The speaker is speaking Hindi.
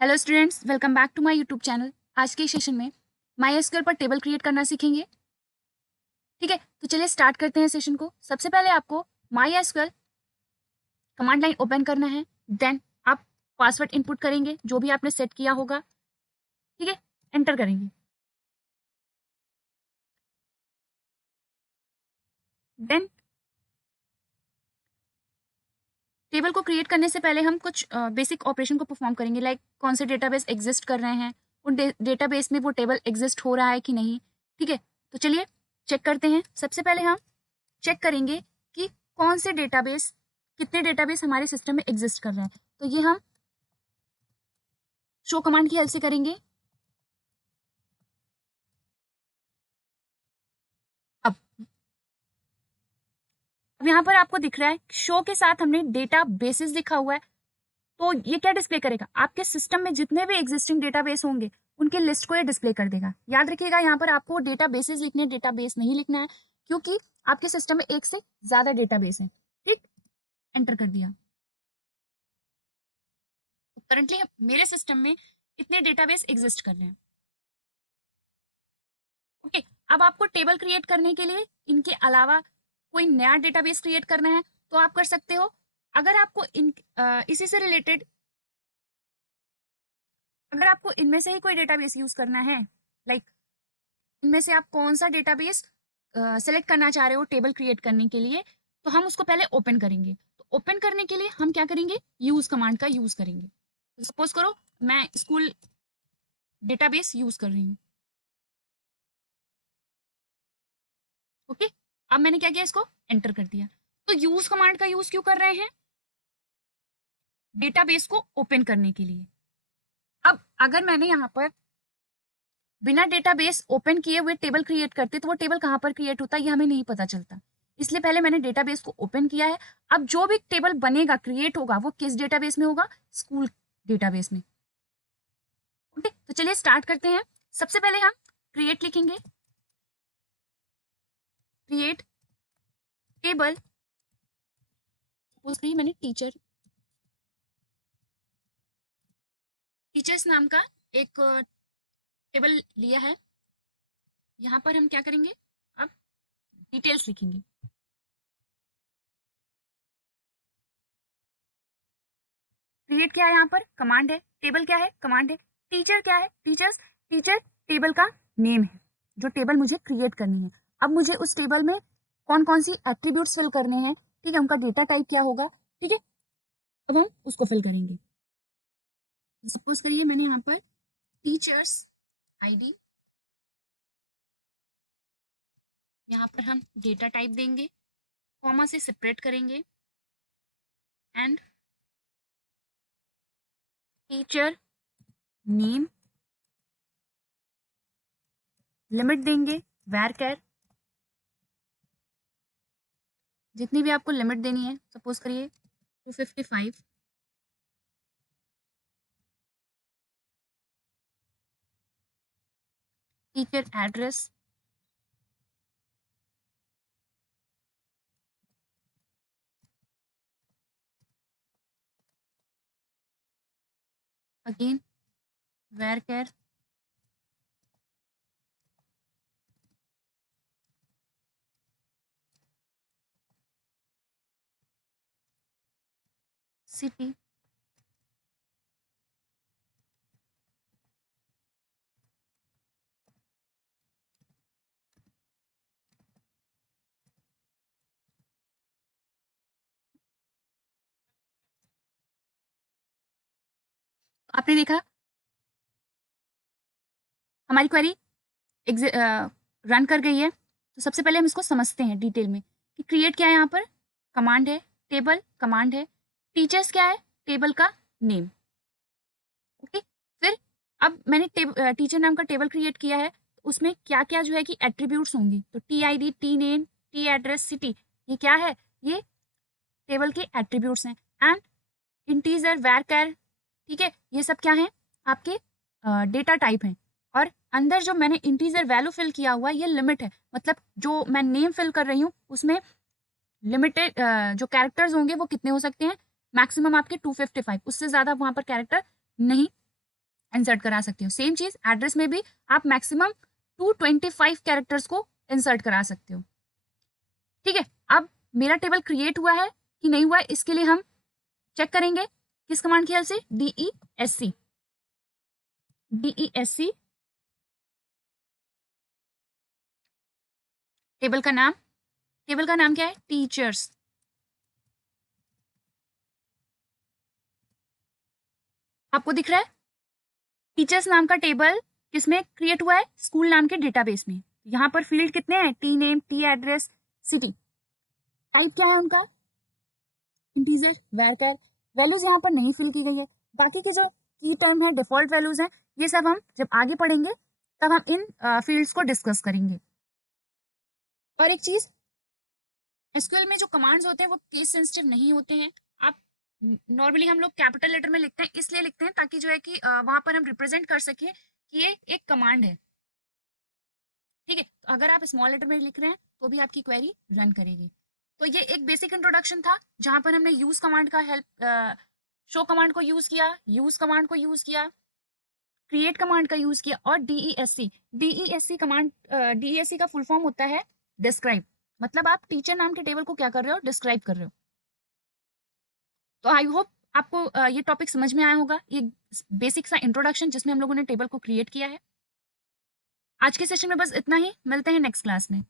Hello students, welcome back to my YouTube channel. आज के सेशन में MySQL पर टेबल क्रिएट करना सीखेंगे। ठीक है, तो चलिए स्टार्ट करते हैं सेशन को। सबसे पहले आपको MySQL कमांड लाइन ओपन करना है। देन आप पासवर्ड इनपुट करेंगे जो भी आपने सेट किया होगा। ठीक है, एंटर करेंगे। देन टेबल को क्रिएट करने से पहले हम कुछ बेसिक ऑपरेशन को परफॉर्म करेंगे, लाइक कौन से डेटाबेस एग्जिस्ट कर रहे हैं, उन डेटाबेस में वो टेबल एग्जिस्ट हो रहा है कि नहीं। ठीक है, तो चलिए चेक करते हैं। सबसे पहले हम चेक करेंगे कि कौन से डेटाबेस, कितने डेटाबेस हमारे सिस्टम में एग्जिस्ट कर रहे हैं। तो ये हम शो कमांड की हेल्प से करेंगे। अब अब यहाँ पर आपको दिख रहा है शो के साथ हमने डेटा बेसिस लिखा हुआ है। तो ये क्या डिस्प्ले करेगा? आपके सिस्टम में जितने भी एग्जिस्टिंग डेटाबेस होंगे उनके लिस्ट को ये डिस्प्ले कर देगा। याद रखिएगा, यहाँ पर आपको डेटा बेसिस लिखने, डेटाबेस नहीं लिखना है, क्योंकि आपके सिस्टम में एक से ज्यादा डेटाबेस है। ठीक, एंटर कर दिया। करंटली मेरे सिस्टम में इतने डेटाबेस एग्जिस्ट कर रहे हैं। ओके, अब आपको टेबल क्रिएट करने के लिए इनके अलावा कोई नया डेटाबेस क्रिएट करना है तो आप कर सकते हो। अगर आपको इसी से रिलेटेड, अगर आपको इनमें से ही कोई डेटाबेस यूज करना है, लाइक इनमें से आप कौन सा डेटाबेस सेलेक्ट करना चाह रहे हो टेबल क्रिएट करने के लिए, तो हम उसको पहले ओपन करेंगे। तो ओपन करने के लिए हम क्या करेंगे? यूज कमांड का यूज करेंगे। सपोज करो मैं स्कूल डेटाबेस यूज कर रही हूँ। ओके, अब मैंने क्या किया, इसको एंटर कर दिया। तो यूज कमांड का यूज क्यों कर रहे हैं? डेटाबेस को ओपन करने के लिए। अब अगर मैंने यहाँ पर बिना डेटाबेस ओपन किए हुए टेबल क्रिएट करते तो वो टेबल कहाँ पर क्रिएट होता ये हमें नहीं पता चलता। इसलिए पहले मैंने डेटाबेस को ओपन किया है। अब जो भी टेबल बनेगा, क्रिएट होगा, वो किस डेटाबेस में होगा? स्कूल डेटाबेस में। ओके, तो चलिए स्टार्ट करते हैं। सबसे पहले हम क्रिएट लिखेंगे, क्रिएट टेबल। सपोज मैंने टीचर्स नाम का एक टेबल लिया है। यहाँ पर हम क्या करेंगे? अब डिटेल्स लिखेंगे। क्रिएट क्या है? यहाँ पर कमांड है। टेबल क्या है? कमांड है। टीचर क्या है? टीचर्स। टीचर टेबल का नेम है, जो टेबल मुझे क्रिएट करनी है। अब मुझे उस टेबल में कौन कौन सी एट्रीब्यूट्स फिल करने हैं, ठीक है, उनका डेटा टाइप क्या होगा, ठीक है, अब हम उसको फिल करेंगे। सपोज करिए मैंने यहाँ पर टीचर्स आईडी, यहाँ पर हम डेटा टाइप देंगे, कॉमा से सेपरेट करेंगे, एंड टीचर नेम, लिमिट देंगे varchar, जितनी भी आपको लिमिट देनी है। सपोज करिए 255। Teacher address, again varchar, city, आपने देखा हमारी क्वेरी रन कर गई है। तो सबसे पहले हम इसको समझते हैं डिटेल में कि क्रिएट क्या है। यहाँ पर कमांड है, टेबल कमांड है, टीचर्स क्या है? टेबल का नेम। ओके, फिर अब मैंने टीचर नाम का टेबल क्रिएट किया है, तो उसमें क्या क्या जो है कि एट्रीब्यूट्स होंगी। तो T I D, T name, T address, city, ये क्या है? ये टेबल के एट्रीब्यूट्स हैं। एंड इंटीजर, varchar, ठीक है, ये सब क्या है? आपके डेटा टाइप हैं। और अंदर जो मैंने इंटीजर वैल्यू फिल किया हुआ है ये लिमिट है, मतलब जो मैं नेम फिल कर रही हूँ उसमें लिमिटेड जो कैरेक्टर्स होंगे वो कितने हो सकते हैं? मैक्सिमम आपके 255, उससे ज्यादा वहां पर कैरेक्टर नहीं इंसर्ट करा सकते हो। सेम चीज एड्रेस में भी आप मैक्सिमम 225 कैरेक्टर्स को इंसर्ट करा सकते हो। ठीक है, अब मेरा टेबल क्रिएट हुआ है कि नहीं हुआ है, इसके लिए हम चेक करेंगे किस कमांड की हेल्प से, DESC। DESC टेबल का नाम, टेबल का नाम क्या है, टीचर्स। आपको दिख रहा है टीचर्स नाम का टेबल किसमें क्रिएट हुआ है, स्कूल नाम के डेटाबेस में। यहाँ पर फील्ड कितने हैं, T name, T address, city. Type क्या है उनका, इंटीजर, वैरकर। वैल्यूज यहाँ पर नहीं फिल की गई है। बाकी के जो की टर्म है, डिफॉल्ट वैल्यूज हैं, ये सब हम जब आगे पढ़ेंगे तब हम इन फील्ड्स को डिस्कस करेंगे। और एक चीज, एसक्यूएल में जो कमांड्स होते हैं वो केस सेंसिटिव नहीं होते हैं। आप नॉर्मली हम लोग कैपिटल लेटर में लिखते हैं, इसलिए लिखते हैं ताकि जो है कि वहां पर हम रिप्रेजेंट कर सकें कि ये एक कमांड है। ठीक है, तो अगर आप स्मॉल लेटर में लिख रहे हैं तो भी आपकी क्वेरी रन करेगी। तो ये एक बेसिक इंट्रोडक्शन था जहां पर हमने यूज कमांड का हेल्प, शो कमांड को यूज किया, यूज कमांड को यूज किया, क्रिएट कमांड का यूज किया, और DESC। DESC कमांड, DESC का फुल फॉर्म होता है डिस्क्राइब। मतलब आप टीचर नाम के टेबल को क्या कर रहे हो, डिस्क्राइब कर रहे हो। तो आई होप आपको ये टॉपिक समझ में आया होगा, ये बेसिक सा इंट्रोडक्शन जिसमें हम लोगों ने टेबल को क्रिएट किया है। आज के सेशन में बस इतना ही, मिलते हैं नेक्स्ट क्लास में।